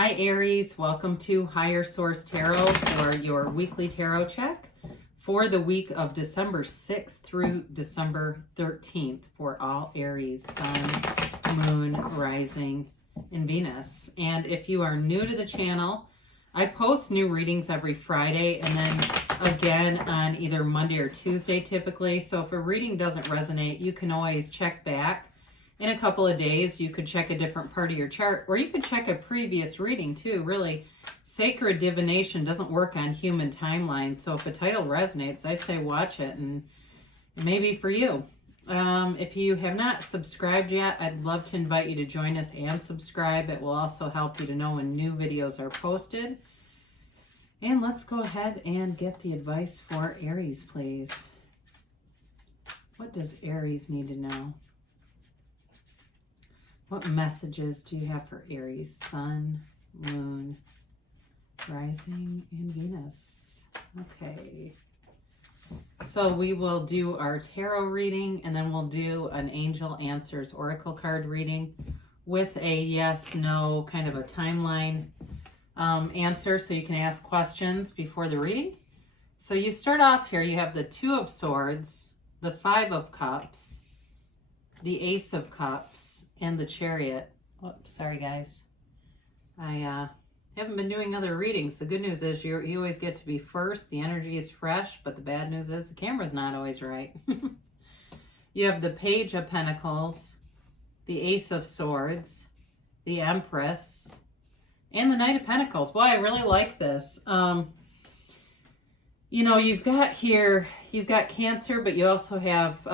Hi Aries, welcome to Higher Source Tarot for your weekly tarot check for the week of December 6th through December 13th for all Aries, Sun, Moon, Rising, and Venus. And if you are new to the channel, I post new readings every Friday and then again on either Monday or Tuesday typically. So if a reading doesn't resonate, you can always check back. In a couple of days, you could check a different part of your chart, or you could check a previous reading too. Really, sacred divination doesn't work on human timelines. So if a title resonates, I'd say watch it, and it may be for you. If you have not subscribed yet, I'd love to invite you to join us and subscribe. It will also help you to know when new videos are posted. And let's go ahead and get the advice for Aries, please. What does Aries need to know? What messages do you have for Aries, Sun, Moon, Rising, and Venus? Okay. So we will do our tarot reading, and then we'll do an Angel Answers Oracle card reading with a yes, no, kind of a timeline answer, so you can ask questions before the reading. So you start off here, you have the Two of Swords, the Five of Cups, the Ace of Cups, and the Chariot. Oops, sorry guys. I haven't been doing other readings. The good news is you always get to be first. The energy is fresh, but the bad news is the camera's not always right. You have the Page of Pentacles, the Ace of Swords, the Empress, and the Knight of Pentacles. Boy, I really like this. You know, you've got Cancer, but you also have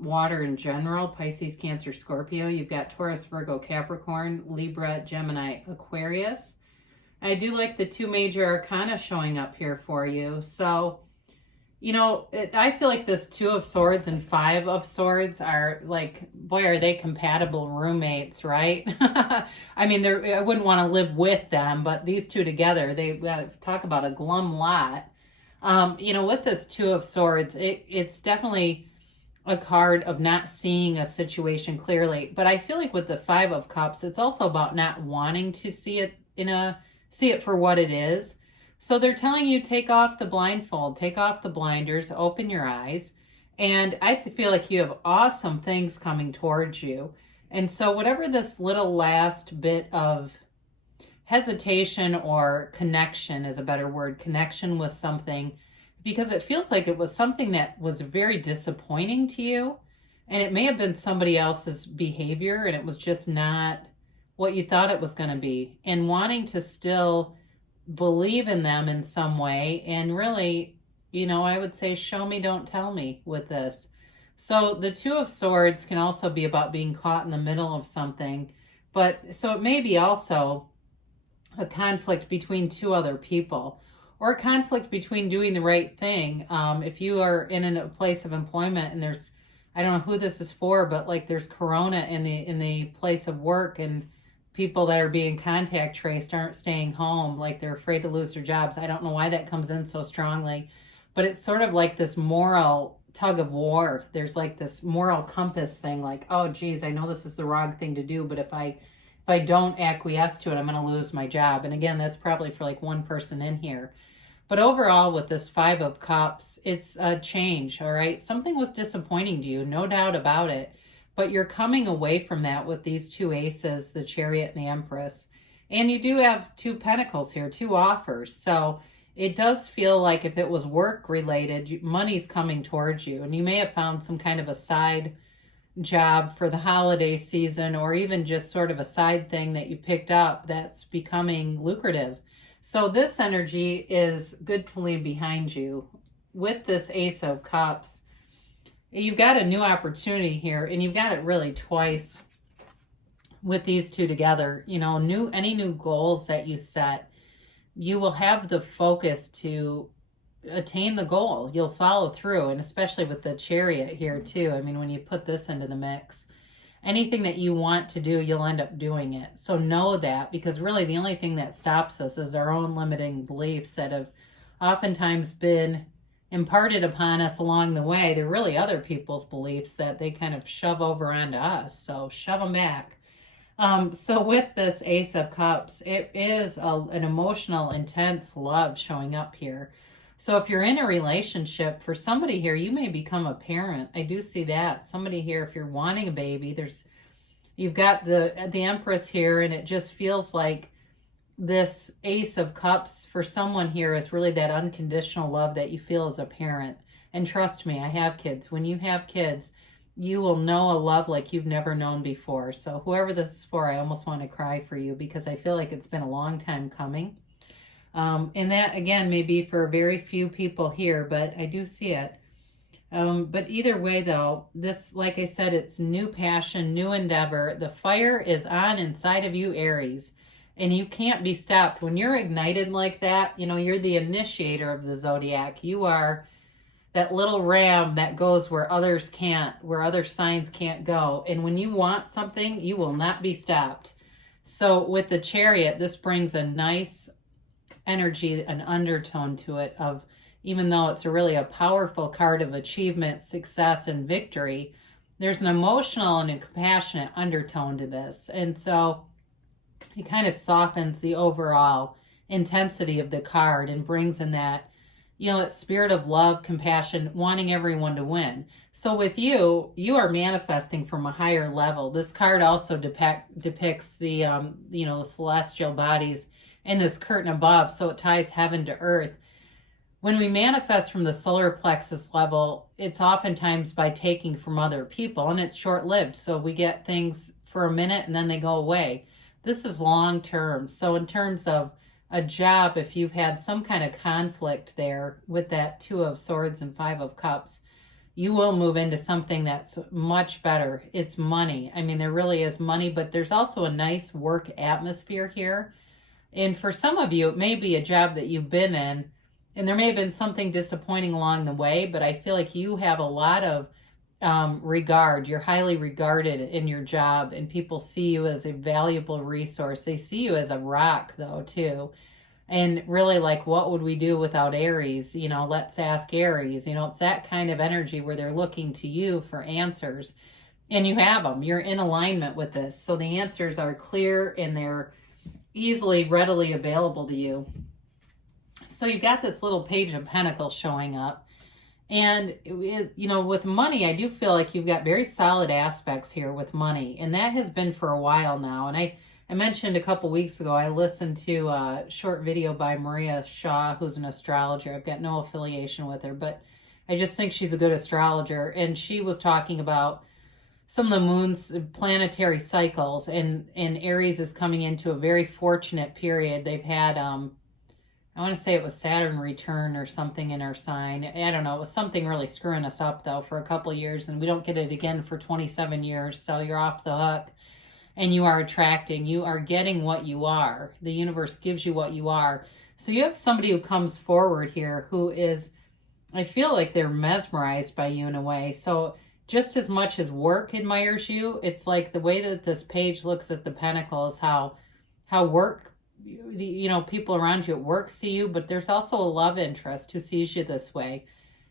water in general, Pisces, Cancer, Scorpio. You've got Taurus, Virgo, Capricorn, Libra, Gemini, Aquarius. I do like the two major arcana showing up here for you. So, you know, I feel like this Two of Swords and Five of Swords are like, boy, are they compatible roommates, right? I mean, I wouldn't want to live with them, but these two together, they talk about a glum lot. You know, with this Two of Swords, it's definitely a card of not seeing a situation clearly. But I feel like with the Five of Cups, it's also about not wanting to see it for what it is. So they're telling you, take off the blindfold, take off the blinders, open your eyes. And I feel like you have awesome things coming towards you. And so whatever this little last bit of hesitation or connection is a better word, connection with something, because it feels like it was something that was very disappointing to you, and it may have been somebody else's behavior and it was just not what you thought it was going to be, and wanting to still believe in them in some way. And really, you know, I would say show me, don't tell me with this. So the Two of Swords can also be about being caught in the middle of something, but so it may be also a conflict between two other people, or a conflict between doing the right thing. If you are in a place of employment and there's, I don't know who this is for, but like there's corona in the place of work, and people that are being contact traced aren't staying home, like they're afraid to lose their jobs. I don't know why that comes in so strongly, but it's sort of like this moral tug of war. There's like this moral compass thing, like, oh geez, I know this is the wrong thing to do, but if I don't acquiesce to it, I'm going to lose my job. And again, that's probably for like one person in here. But overall, with this Five of Cups, it's a change, all right? Something was disappointing to you, no doubt about it. But you're coming away from that with these two aces, the Chariot and the Empress. And you do have two pentacles here, two offers. So it does feel like if it was work related, money's coming towards you. And you may have found some kind of a side job for the holiday season, or even just sort of a side thing that you picked up that's becoming lucrative. So this energy is good to leave behind you. With this Ace of Cups, you've got a new opportunity here, and you've got it really twice with these two together. You know, any new goals that you set, you will have the focus to attain the goal. You'll follow through, and especially with the Chariot here too. I mean, when you put this into the mix, anything that you want to do, you'll end up doing it. So know that, because really the only thing that stops us is our own limiting beliefs that have oftentimes been imparted upon us along the way. They're really other people's beliefs that they kind of shove over onto us. So shove them back. So with this Ace of Cups, it is an emotional, intense love showing up here. So if you're in a relationship, for somebody here, you may become a parent. I do see that. Somebody here, if you're wanting a baby, you've got the Empress here, and it just feels like this Ace of Cups for someone here is really that unconditional love that you feel as a parent. And trust me, I have kids. When you have kids, you will know a love like you've never known before. So whoever this is for, I almost want to cry for you because I feel like it's been a long time coming. And that, again, may be for very few people here, but I do see it. But either way, though, this, like I said, it's new passion, new endeavor. The fire is on inside of you, Aries, and you can't be stopped. When you're ignited like that, you know, you're the initiator of the zodiac. You are that little ram that goes where others can't, where other signs can't go. And when you want something, you will not be stopped. So with the Chariot, this brings a nice energy, an undertone to it of, even though it's really a powerful card of achievement, success, and victory, there's an emotional and a compassionate undertone to this. And so it kind of softens the overall intensity of the card and brings in that, you know, that spirit of love, compassion, wanting everyone to win. So with you, you are manifesting from a higher level. This card also depicts the, you know, the celestial bodies in this curtain above. So it ties heaven to earth. When we manifest from the solar plexus level, it's oftentimes by taking from other people, and it's short-lived. So we get things for a minute and then they go away. This is long-term. So in terms of a job, if you've had some kind of conflict there with that Two of Swords and Five of Cups, you will move into something that's much better. It's money. I mean, there really is money, but there's also a nice work atmosphere here. And for some of you, it may be a job that you've been in, and there may have been something disappointing along the way, but I feel like you have a lot of regard. You're highly regarded in your job, and people see you as a valuable resource. They see you as a rock, though, too. And really, like, what would we do without Aries? You know, let's ask Aries. You know, it's that kind of energy where they're looking to you for answers. And you have them. You're in alignment with this. So the answers are clear and they're easily, readily available to you. So you've got this little Page of Pentacles showing up. And, you know, with money, I do feel like you've got very solid aspects here with money. And that has been for a while now. And I mentioned a couple weeks ago, I listened to a short video by Maria Shaw, who's an astrologer. I've got no affiliation with her, but I just think she's a good astrologer. And she was talking about some of the moon's planetary cycles. And Aries is coming into a very fortunate period. They've had... I want to say it was Saturn return or something in our sign. I don't know. It was something really screwing us up, though, for a couple of years, and we don't get it again for 27 years, so you're off the hook, and you are attracting. You are getting what you are. The universe gives you what you are. So you have somebody who comes forward here who is, I feel like they're mesmerized by you in a way. So just as much as work admires you, it's like the way that this page looks at the Pentacles, how work, you know, people around you at work see you, but there's also a love interest who sees you this way.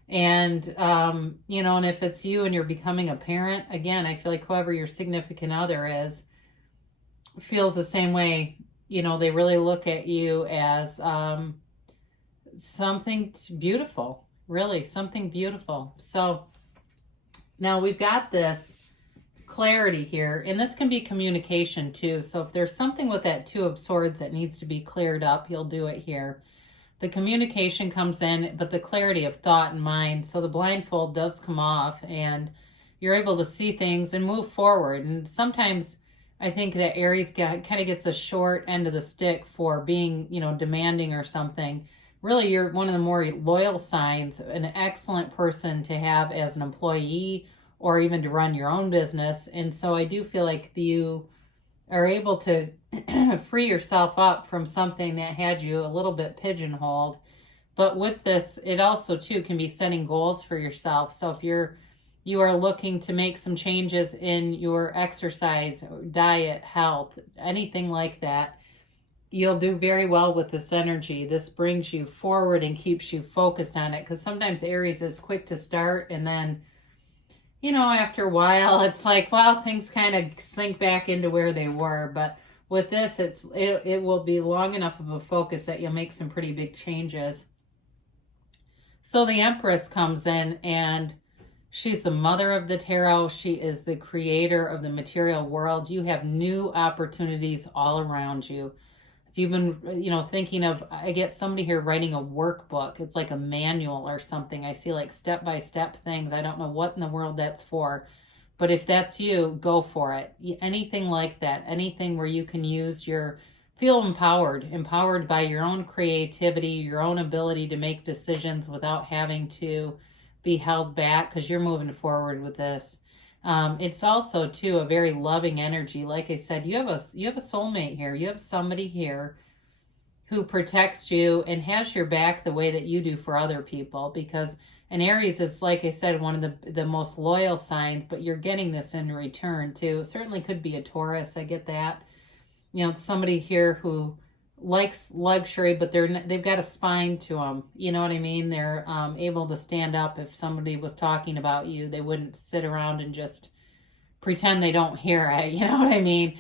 And, you know, and if it's you and you're becoming a parent, again, I feel like whoever your significant other is feels the same way. You know, they really look at you as something beautiful, really, something beautiful. So now we've got this clarity here, and this can be communication too. So if there's something with that Two of Swords that needs to be cleared up, you'll do it here. The communication comes in, but the clarity of thought and mind. So the blindfold does come off and you're able to see things and move forward. And sometimes I think that Aries kind of gets a short end of the stick for being, you know, demanding or something. Really, you're one of the more loyal signs, an excellent person to have as an employee or even to run your own business. And so I do feel like you are able to free yourself up from something that had you a little bit pigeonholed. But with this, it also too can be setting goals for yourself. So if you are looking to make some changes in your exercise, diet, health, anything like that, you'll do very well with this energy. This brings you forward and keeps you focused on it. Because sometimes Aries is quick to start and then you know, after a while, it's like, well, things kind of sink back into where they were. But with this, it will be long enough of a focus that you'll make some pretty big changes. So the Empress comes in, and she's the mother of the tarot. She is the creator of the material world. You have new opportunities all around you. If you've been, you know, thinking of, I get somebody here writing a workbook. It's like a manual or something. I see like step-by-step things. I don't know what in the world that's for. But if that's you, go for it. Anything like that, anything where you can use feel empowered by your own creativity, your own ability to make decisions without having to be held back, because you're moving forward with this. It's also too a very loving energy. Like I said, you have a soulmate here. You have somebody here who protects you and has your back the way that you do for other people, because an Aries is, like I said, one of the most loyal signs, but you're getting this in return too. It certainly could be a Taurus. I get that. You know, it's somebody here who likes luxury, but they've got a spine to them. You know what I mean? They're able to stand up. If somebody was talking about you, they wouldn't sit around and just pretend they don't hear it. You know what I mean?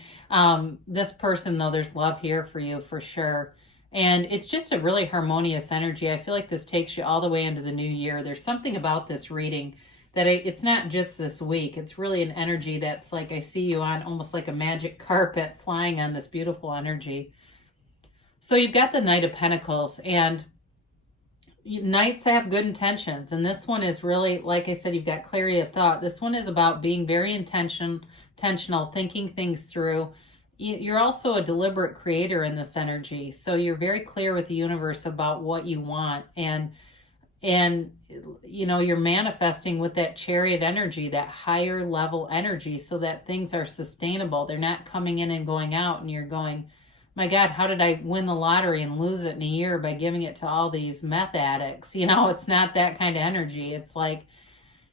This person, though, there's love here for you for sure. And it's just a really harmonious energy. I feel like this takes you all the way into the new year. There's something about this reading that it's not just this week. It's really an energy that's like, I see you on almost like a magic carpet flying on this beautiful energy. So you've got the Knight of Pentacles, and Knights have good intentions. And this one is really, like I said, you've got clarity of thought. This one is about being very intentional, thinking things through. You're also a deliberate creator in this energy. So you're very clear with the universe about what you want. And you know, you're manifesting with that Chariot energy, that higher level energy, so that things are sustainable. They're not coming in and going out, and you're going, my God, how did I win the lottery and lose it in a year by giving it to all these meth addicts? You know, it's not that kind of energy. It's like,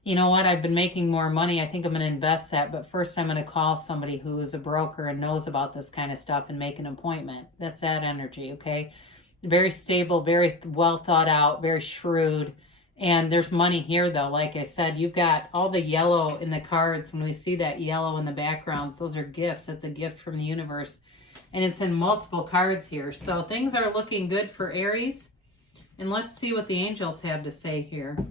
you know what, I've been making more money. I think I'm going to invest that. But first I'm going to call somebody who is a broker and knows about this kind of stuff and make an appointment. That's that energy, okay? Very stable, very well thought out, very shrewd. And there's money here, though. Like I said, you've got all the yellow in the cards. When we see that yellow in the backgrounds, those are gifts. It's a gift from the universe. And it's in multiple cards here. So things are looking good for Aries. And let's see what the angels have to say here.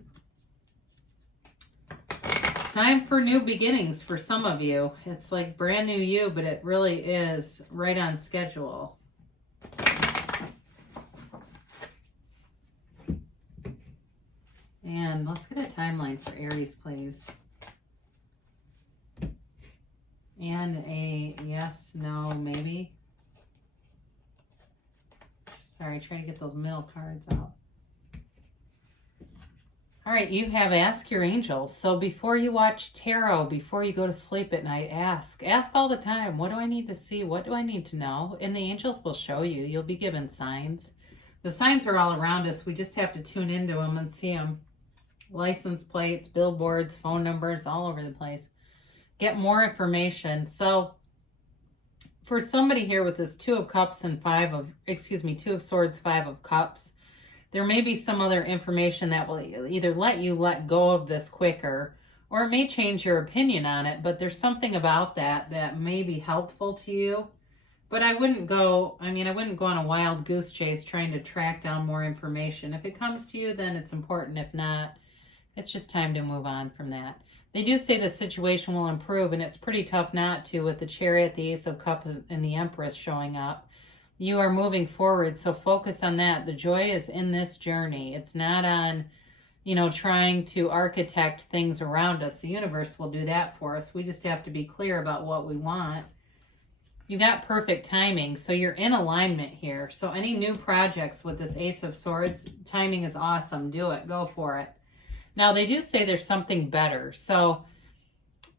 Time for new beginnings for some of you. It's like brand new you, but it really is right on schedule. And let's get a timeline for Aries, please. And a yes, no, maybe. Sorry, trying to get those middle cards out. All right, you have Ask Your Angels. So before you watch tarot, before you go to sleep at night, ask. Ask all the time. What do I need to see? What do I need to know? And the angels will show you. You'll be given signs. The signs are all around us. We just have to tune into them and see them. License plates, billboards, phone numbers, all over the place. Get more information. So for somebody here with this Two of Cups and Two of Swords, Five of Cups, there may be some other information that will either let you let go of this quicker, or it may change your opinion on it, but there's something about that may be helpful to you. But I wouldn't go on a wild goose chase trying to track down more information. If it comes to you, then it's important. If not, it's just time to move on from that. They do say the situation will improve, and it's pretty tough not to with the Chariot, the Ace of Cups, and the Empress showing up. You are moving forward, so focus on that. The joy is in this journey. It's not on, trying to architect things around us. The universe will do that for us. We just have to be clear about what we want. You got perfect timing, so you're in alignment here. So any new projects with this Ace of Swords, timing is awesome. Do it. Go for it. Now, they do say there's something better. So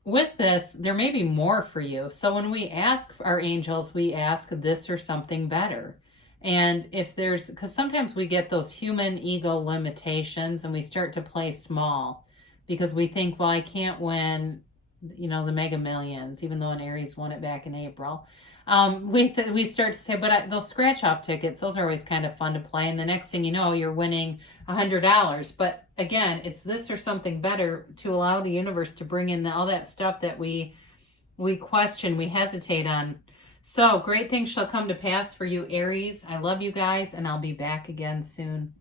with this, there may be more for you. So when we ask our angels, we ask this or something better. And because sometimes we get those human ego limitations and we start to play small because we think, well, I can't win, the Mega Millions, even though an Aries won it back in April. we start to say, but those scratch off tickets, those are always kind of fun to play. And the next thing you know, you're winning $100. But again, it's this or something better to allow the universe to bring in all that stuff that we question, we hesitate on. So great things shall come to pass for you, Aries. I love you guys, and I'll be back again soon.